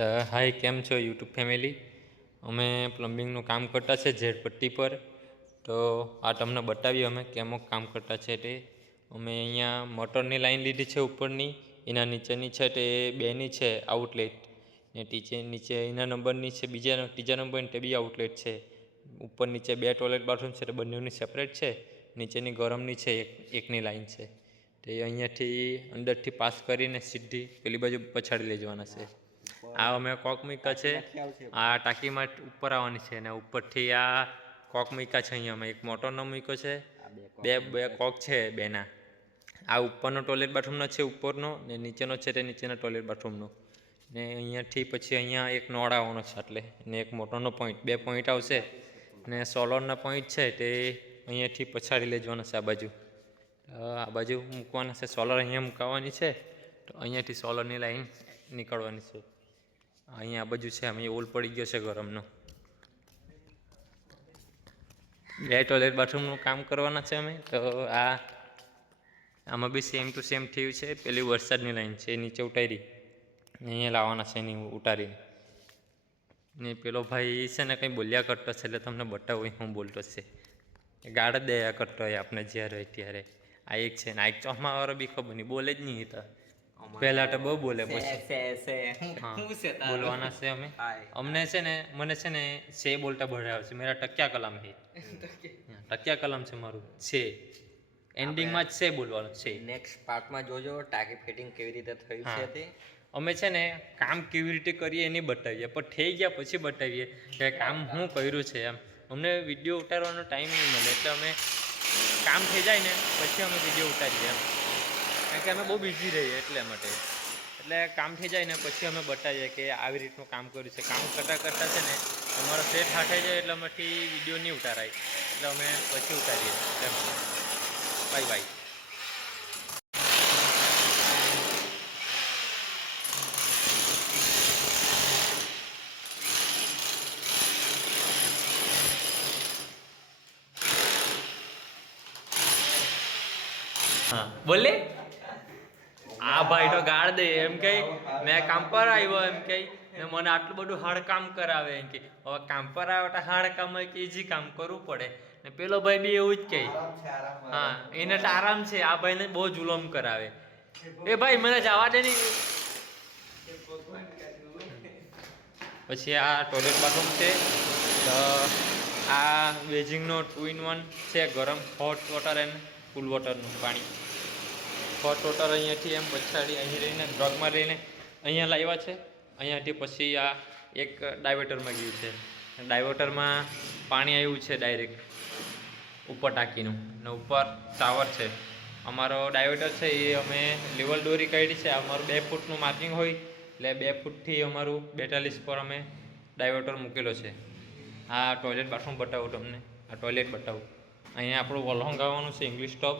તો હાય, કેમ છો યુટ્યુબ ફેમિલી? અમે પ્લમ્બિંગનું કામ કરતા છે ઝેડ પટ્ટી પર. તો આ તમને બતાવીએ અમે કેમ કામ કરતા છે તે. અમે અહીંયા મોટરની લાઈન લીધી છે ઉપરની, એના નીચેની છે તે બેની છે આઉટલેટ, ને નીચે એના નંબરની છે ત્રીજા નંબરની તે બી આઉટલેટ છે. ઉપર નીચે 2 ટોયલેટ બાથરૂમ છે, તે બંનેની સેપરેટ છે. નીચેની ગરમની છે, એકની લાઈન છે. તે અહીંયાથી અંદરથી પાસ કરીને સીધી પેલી બાજુ પછાડી લઈ જવાના છે. આ અમે કોક મૂક્યા છે, આ ટાંકીમાં ઉપર આવવાની છે, ને ઉપરથી આ કોક મૂક્યા છે. અહીંયા અમે એક મોટરનો મૂક્યો છે, બે કોક છે બેના. આ ઉપરનો ટોયલેટ બાથરૂમનો છે ઉપરનો, ને નીચેનો છે તે નીચેના ટોયલેટ બાથરૂમનો. ને અહીંયાથી પછી અહીંયા એક નળ આવવાનો છે એટલે, ને એક મોટરનો પોઈન્ટ, 2 પોઈન્ટ આવશે. ને સોલરના પોઈન્ટ છે તે અહીંયાથી પછાડી લઈ જવાના છે આ બાજુ મૂકવાના છે. સોલર અહીંયા મૂકવાની છે, તો અહીંયાથી સોલરની લાઈન નીકળવાની છે. અહીંયા આ બાજુ છે, અમે ઓલ પડી ગયો છે ગરમનો. 2 ટોયલેટ બાથરૂમનું કામ કરવાના છે અમે. તો આમાં બી સેમ ટુ સેમ થયું છે. પેલી વરસાદની લાઈન છે એ નીચે ઉતારી, અહીંયા લાવવાના છે એની ઉતારીને. ને પેલો ભાઈ છે ને કંઈ બોલ્યા કરતો છે, એટલે તમને બતાવું હું બોલતો છે. ગાળ જ દયા કરતો હોય આપણે જ્યારે હોય ત્યારે. આ એક છે ને, આ એક ચોમાવાળો બી ખબર નહીં, બોલે જ નહીં. તો પહેલા તો બહુ બોલે, પછી બોલવાના છે અમે. અમને છે ને, મને છે ને સે બોલતા ભણાવે છે. મેરા ટક્યા કલામ હે, ટક્યા કલામ છે મારું. છે એન્ડિંગમાં જ છે બોલવાનું છે. નેક્સ્ટ પાર્ટમાં જોજો ટાંકી ફિટિંગ કેવી રીતે થયું છે તે. અમે છે ને કામ કેવી રીતે કરીએ એની બતાવીએ, પણ થઈ ગયા પછી બતાવીએ કે કામ શું કર્યું છે. એમ અમને વિડીયો ઉતારવાનો ટાઈમ નહીં મળે, એટલે અમે કામ થઈ જાય ને પછી અમે વિડીયો ઉતારીએ એમ. કારણ કે અમે બહુ બિઝી રહીએ એટલે માટે. એટલે કામ થઈ જાય ને પછી અમે બતાવીએ કે આવી રીતનું કામ કર્યું છે. કામ કરતાં કરતાં છે ને અમારો સેટ હાથાઈ જાય એટલે અમેથી વિડીયો નહીં ઉતારાય, એટલે અમે પછી ઉતારીએ એમ. Bye bye. હા બોલે. આ ભાઈ તો ગાળ દે એમ કે મેં કામ પર આવ્યો એમ કે, ને મને આટલું બધું હાર્ડ કામ કરાવે એમ કે. હવે કામ પર આવ્યો તો હાર્ડ કામ હોય કે ઈઝી કામ કરવું પડે. ને પેલો ભાઈ બી એવું જ કહે. હા, એને તો આરામ છે. આ ભાઈને બહુ જુલમ કરાવે. એ ભાઈ મને જવા દે નહીં. પછી આ ટોયલેટ બાથરૂમ છે. તો આ બેઝિંગનો 2 in 1 છે, ગરમ હોટ વોટર એન્ડ કુલ વોટરનું પાણી. હોટ વોટર અહીંયાથી એમ પછાડી અહીં રહીને ડ્રગમાં લઈને અહીંયા લાવ્યા છે. અહીંયાથી પછી આ એક ડાયવર્ટરમાં ગયું છે. ડાયવર્ટરમાં પાણી આવ્યું છે ડાયરેક્ટ ઉપર ટાંકીનું, ને ઉપર ટાવર છે. અમારો ડાયવર્ટર છે એ અમે લેવલ દોરી કાઢી છે. અમારું 2 ફૂટનું માર્કિંગ હોય, એટલે 2 ફૂટથી અમારું 42 પર અમે ડાયવર્ટર મૂકેલો છે. આ ટોયલેટ બાથરૂમ બતાવું તમને, આ ટોયલેટ બતાવું. અહીંયા આપણું વલહોંગ આવવાનું છે, ઇંગ્લિશ ટોપ.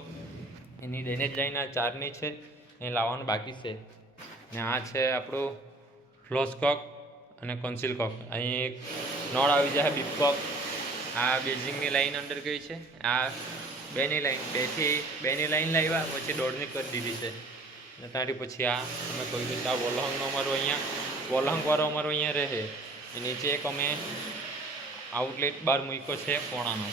એની ડેનેજ લાઈન આ 4ની છે, એ લાવવાનું બાકી છે. ને આ છે આપણું ફ્લોસ કોક અને કોન્સિલ કોક. અહીં એક નળ આવી જાય બીપ કોક. આ બેઝિંગની લાઈન અંદર ગઈ છે. આ 2ની લાઈન, 2ની લાઈન લાવ્યા પછી 1.5ની કરી દીધી છે. ને ત્યાંથી પછી આ અમે કહી દઈશું આ વલહોંગનો અમારો અહીંયા વલહોંગવાળો અમારો અહીંયા રહે. એ નીચે એક અમે આઉટલેટ બહાર મૂક્યો છે પોણાનો.